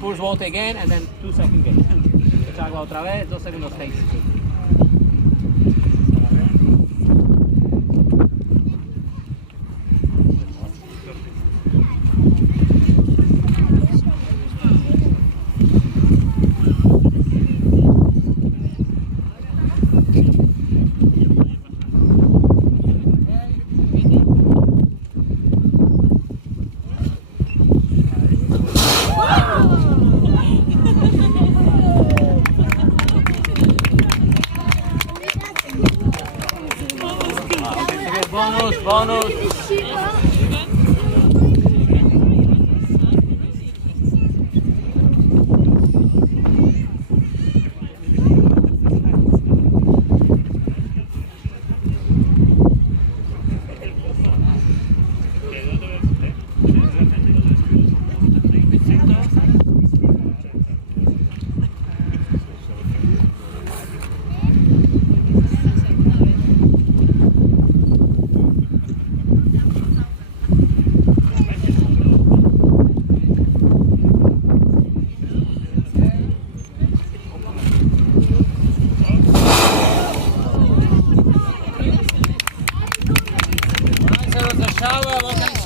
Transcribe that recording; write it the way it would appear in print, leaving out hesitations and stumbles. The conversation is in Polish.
push both again and then 2 second gate. Desagua otra vez, 2 segundos pace. Bonus. Shower,